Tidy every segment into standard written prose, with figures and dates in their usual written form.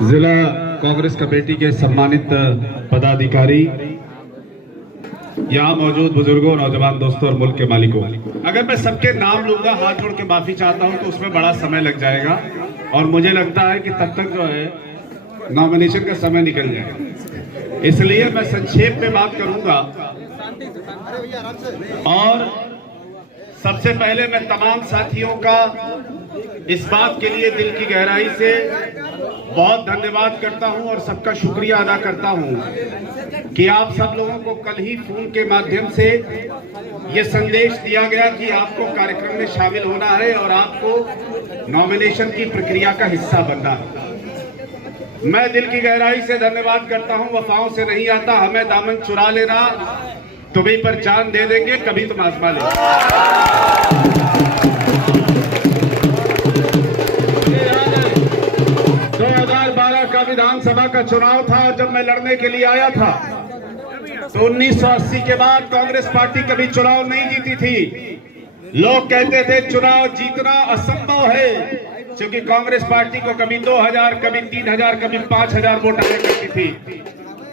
जिला कांग्रेस कमेटी के सम्मानित पदाधिकारी, यहाँ मौजूद बुजुर्गों, नौजवान दोस्तों और मुल्क के मालिकों, अगर मैं सबके नाम लूंगा, हाथ जोड़ के माफी चाहता हूं, तो उसमें बड़ा समय लग जाएगा और मुझे लगता है कि तब तक जो है नॉमिनेशन का समय निकल जाएगा। इसलिए मैं संक्षेप में बात करूंगा और सबसे पहले मैं तमाम साथियों का इस बात के लिए दिल की गहराई से बहुत धन्यवाद करता हूं और सबका शुक्रिया अदा करता हूं कि आप सब लोगों को कल ही फोन के माध्यम से ये संदेश दिया गया कि आपको कार्यक्रम में शामिल होना है और आपको नॉमिनेशन की प्रक्रिया का हिस्सा बनना है। मैं दिल की गहराई से धन्यवाद करता हूं। वफाओं से नहीं आता, हमें दामन चुरा लेना, तुम्हीं पर जान दे देंगे, कभी तुम आजमा लेना। 2012 का विधानसभा का चुनाव था और जब मैं लड़ने के लिए आया था तो 1980 के बाद कांग्रेस पार्टी कभी चुनाव नहीं जीती थी। लोग कहते थे चुनाव जीतना असंभव है, क्योंकि कांग्रेस पार्टी को कभी 2000, कभी 3000, कभी 5000 वोट आया करती थी।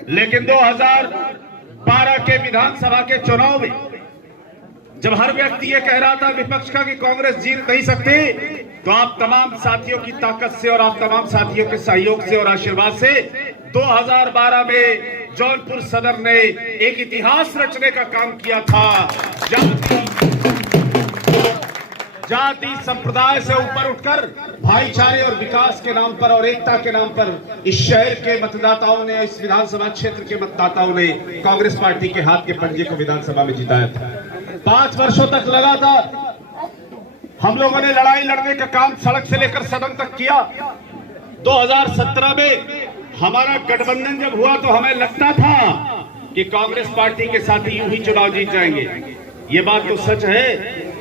लेकिन 2012 के विधानसभा के चुनाव में जब हर व्यक्ति ये कह रहा था विपक्ष का कि कांग्रेस जीत नहीं सकती, तो आप तमाम साथियों की ताकत से और आप तमाम साथियों के सहयोग से और आशीर्वाद से 2012 में जौनपुर सदर ने एक इतिहास रचने का काम किया था। जाति संप्रदाय से ऊपर उठकर भाईचारे और विकास के नाम पर और एकता के नाम पर इस शहर के मतदाताओं ने, इस विधानसभा क्षेत्र के मतदाताओं ने कांग्रेस पार्टी के हाथ के पंजे को विधानसभा में जिताया था। 5 वर्षों तक लगातार हम लोगों ने लड़ाई लड़ने का काम सड़क से लेकर सदन तक किया। 2017 में हमारा गठबंधन जब हुआ तो हमें लगता था कि कांग्रेस पार्टी के साथ यूं ही चुनाव जीत जाएंगे। ये बात तो सच है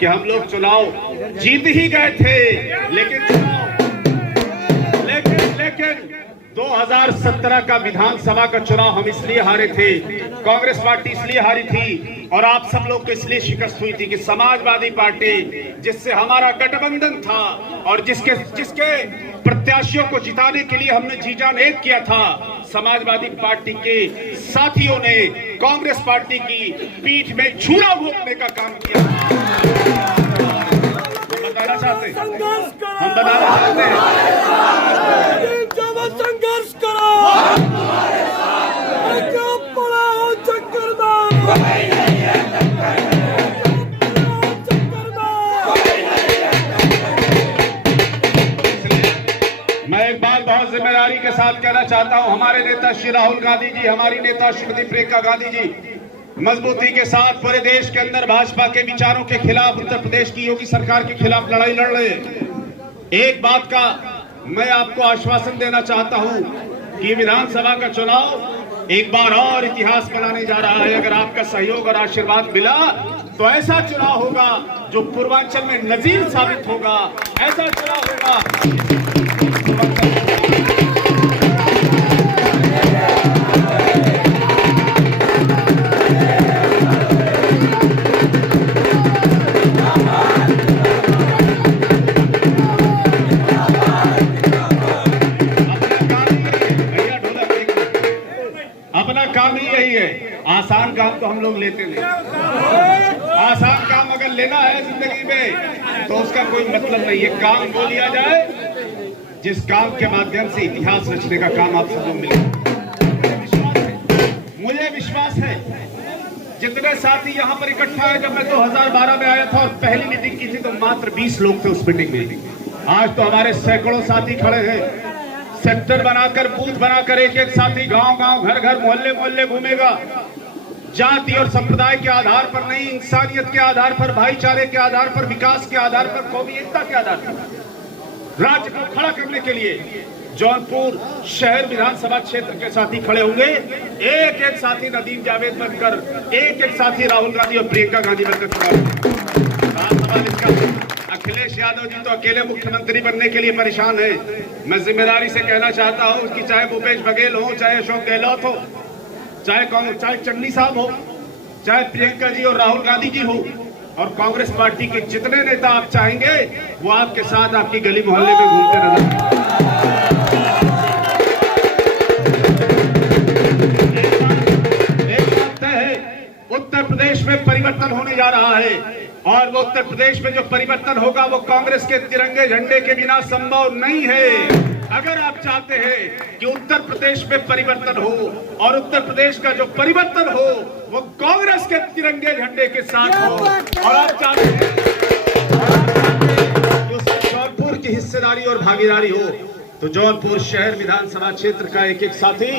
कि हम लोग चुनाव जीत ही गए थे, लेकिन 2017 का विधानसभा का चुनाव हम इसलिए हारे थे, कांग्रेस पार्टी इसलिए हारी थी और आप सब लोग को इसलिए शिकस्त हुई थी कि समाजवादी पार्टी, जिससे हमारा गठबंधन था और जिसके प्रत्याशियों को जिताने के लिए हमने जी जान एक किया था, समाजवादी पार्टी के साथियों ने कांग्रेस पार्टी की पीठ में छुरा घोंपने का काम किया। हम बताना चाहते हैं संघर्ष करो, मैं एक बात बहुत जिम्मेदारी के साथ कहना चाहता हूं। हमारे नेता श्री राहुल गांधी जी, हमारी नेता श्रीमती प्रियंका गांधी जी मजबूती के साथ पूरे देश के अंदर भाजपा के विचारों के खिलाफ, उत्तर प्रदेश की योगी सरकार के खिलाफ लड़ाई लड़ रहे हैं। एक बात का मैं आपको आश्वासन देना चाहता हूं कि विधानसभा का चुनाव एक बार और इतिहास बनाने जा रहा है। अगर आपका सहयोग और आशीर्वाद मिला तो ऐसा चुनाव होगा जो पूर्वांचल में नजीर साबित होगा। ऐसा चुनाव होगा काम ही यही है। आसान काम तो हम लोग लेते नहीं। आसान काम अगर लेना है जिंदगी में तो उसका कोई मतलब नहीं है। काम वो लिया जाए जिस काम के माध्यम से इतिहास रचने का काम आप सब लोग मिले। मुझे विश्वास है जितने साथी यहाँ पर इकट्ठा है, जब मैं 2012 में आया था और पहली मीटिंग की थी तो मात्र 20 लोग थे उस मीटिंग में। आज तो हमारे सैकड़ों साथी खड़े हैं। सेक्टर बनाकर, बूथ बनाकर एक एक साथी गांव गांव, घर घर, मोहल्ले मोहल्ले घूमेगा। जाति और संप्रदाय के आधार पर नहीं, इंसानियत के आधार पर, भाईचारे के आधार पर, विकास के आधार पर, कौमी एकता के आधार पर राज्य को खड़ा करने के लिए जौनपुर शहर विधानसभा क्षेत्र के साथी खड़े होंगे। एक एक साथी नदीम जावेद बनकर, एक एक साथी राहुल गांधी और प्रियंका गांधी बनकर अखिलेश यादव जी तो अकेले मुख्यमंत्री बनने के लिए परेशान है। मैं जिम्मेदारी से कहना चाहता हूं कि चाहे भूपेश बघेल हो, चाहे अशोक गहलोत हो, चाहे चन्नी साहब हो, चाहे प्रियंका जी और राहुल गांधी जी हो, और कांग्रेस पार्टी के जितने नेता आप चाहेंगे वो आपके साथ आपकी गली मोहल्ले में घूमते नजर। उत्तर प्रदेश में परिवर्तन होने जा रहा है और वो उत्तर प्रदेश में जो परिवर्तन होगा वो कांग्रेस के तिरंगे झंडे के बिना संभव नहीं है। अगर आप चाहते हैं कि उत्तर प्रदेश में परिवर्तन हो और उत्तर प्रदेश का जो परिवर्तन हो वो कांग्रेस के तिरंगे झंडे के साथ हो और आप चाहते हैं कि उसमें जौनपुर की हिस्सेदारी और भागीदारी हो तो जौनपुर शहर विधानसभा क्षेत्र का एक एक साथी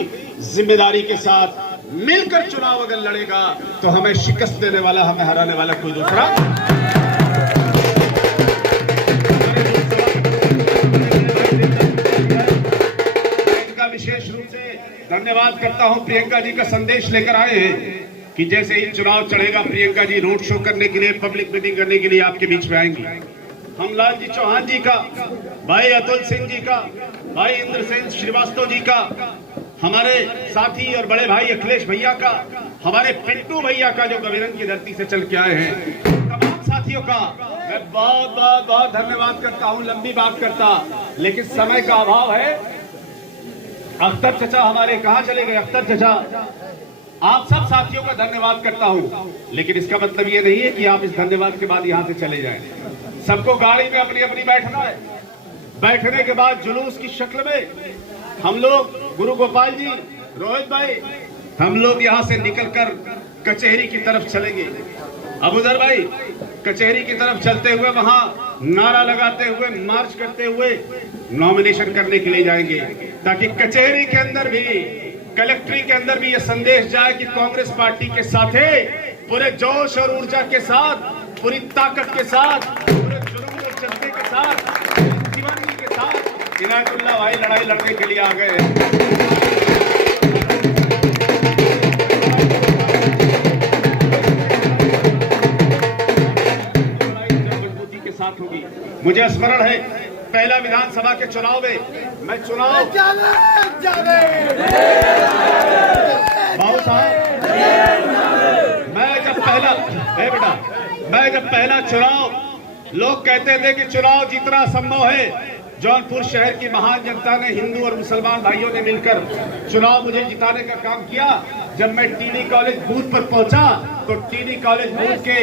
जिम्मेदारी के साथ मिलकर चुनाव अगर लड़ेगा तो हमें शिकस्त देने वाला, हमें हराने वाला कोई दूसरा। इनका विशेष रूप से धन्यवाद करता हूं, प्रियंका जी का संदेश लेकर आए हैं कि जैसे ही चुनाव चढ़ेगा प्रियंका जी रोड शो करने के लिए, पब्लिक मीटिंग करने के लिए आपके बीच में आएंगी। हम लाल जी चौहान जी का, भाई अतुल सिंह जी का, भाई इंद्रसेन श्रीवास्तव जी का, हमारे साथी और बड़े भाई अखिलेश भैया का, हमारे पिंटू भैया का जो गवीरन की धरती से चल के आए हैं, तमाम साथियों का मैं बहुत बहुत बहुत धन्यवाद करता हूं। लंबी बात करता लेकिन समय का अभाव है। अख्तर चचा हमारे कहां चले गए? अख्तर चचा, आप सब साथियों का धन्यवाद करता हूं, लेकिन इसका मतलब ये नहीं है कि आप इस धन्यवाद के बाद यहां से चले जाएं। सबको गाड़ी में अपनी अपनी बैठना है। बैठने के बाद जुलूस की शक्ल में हम लोग, गुरु गोपाल जी, रोहित भाई, हम लोग यहां से निकलकर कचहरी की तरफ चलेंगे। अबूजर भाई, कचहरी की तरफ चलते हुए वहां नारा लगाते हुए, मार्च करते हुए नॉमिनेशन करने के लिए जाएंगे, ताकि कचहरी के अंदर भी, कलेक्ट्री के अंदर भी यह संदेश जाए कि कांग्रेस पार्टी के साथ है, पूरे जोश और ऊर्जा के साथ, पूरी ताकत के साथ, पूरे जुनून और जज्बे के साथ, दीवानगी के साथ इनायतुल्लाह भाई लड़ाई लड़ने के लिए आ गए। मजबूती के साथ होगी। मुझे स्मरण है पहला विधानसभा के चुनाव में मैं बाबू साहब, मैं जब पहला चुनाव, लोग कहते थे कि चुनाव जीतना असंभव है। जौनपुर शहर की महान जनता ने, हिंदू और मुसलमान भाइयों ने मिलकर चुनाव मुझे जिताने का काम किया। जब मैं टीडी कॉलेज बूथ पर पहुंचा तो टीडी कॉलेज बूथ के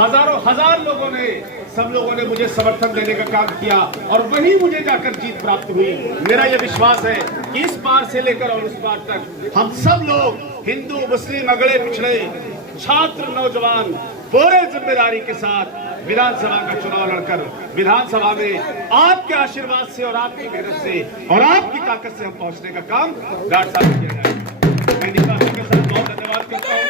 हजारों हजार लोगों ने, सब लोगों ने मुझे समर्थन देने का काम किया और वहीं मुझे जाकर जीत प्राप्त हुई। मेरा यह विश्वास है कि इस पार से लेकर और उस पार तक हम सब लोग, हिंदू मुस्लिम अगड़े पिछड़े, छात्र नौजवान, पूरे जिम्मेदारी के साथ विधानसभा का चुनाव लड़कर विधानसभा में आपके आशीर्वाद से और आपकी मेहनत से और आपकी ताकत से हम पहुंचने का काम गार्ड साहब किया जाए। मैं निकासी के साथ बहुत धन्यवाद करता हूँ।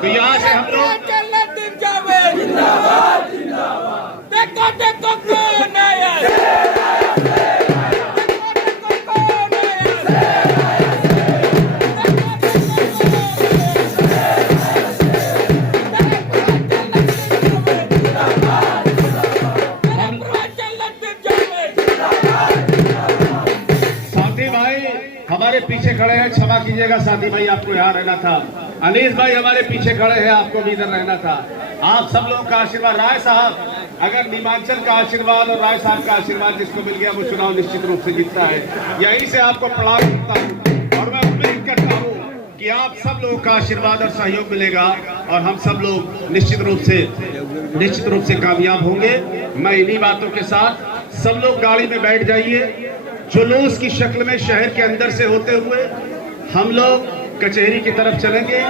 तो यहाँ से हम लोग हमारे पीछे खड़े हैं, क्षमा कीजिएगा साथी भाई, आपको यहाँ रहना था। अनीस भाई हमारे पीछे खड़े हैं, आपको भी इधर रहना था। आप सब लोगों का आशीर्वाद, राय साहब, अगर नीमांचल का आशीर्वाद और राय साहब का आशीर्वाद जिसको मिल गया वो चुनाव निश्चित रूप से जीतता है। यहीं से आपको प्रणाम करता हूँ और मैं उम्मीद करता हूँ कि आप सब लोगों का आशीर्वाद और सहयोग मिलेगा और हम सब लोग निश्चित रूप से कामयाब होंगे। मैं इन्हीं बातों के साथ, सब लोग गाड़ी में बैठ जाइए। जुलूस की शक्ल में शहर के अंदर से होते हुए हम लोग कचहरी की तरफ चलेंगे,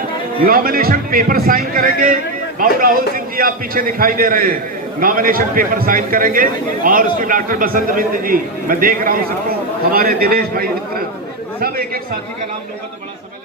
नॉमिनेशन पेपर साइन करेंगे। बाबू राहुल सिंह जी आप पीछे दिखाई दे रहे हैं, नॉमिनेशन पेपर साइन करेंगे और उसमें डॉक्टर बसंत बिंद जी, मैं देख रहा हूं सबको, हमारे दिनेश भाई मित्र, सब एक एक साथी का नाम लूंगा तो बड़ा समय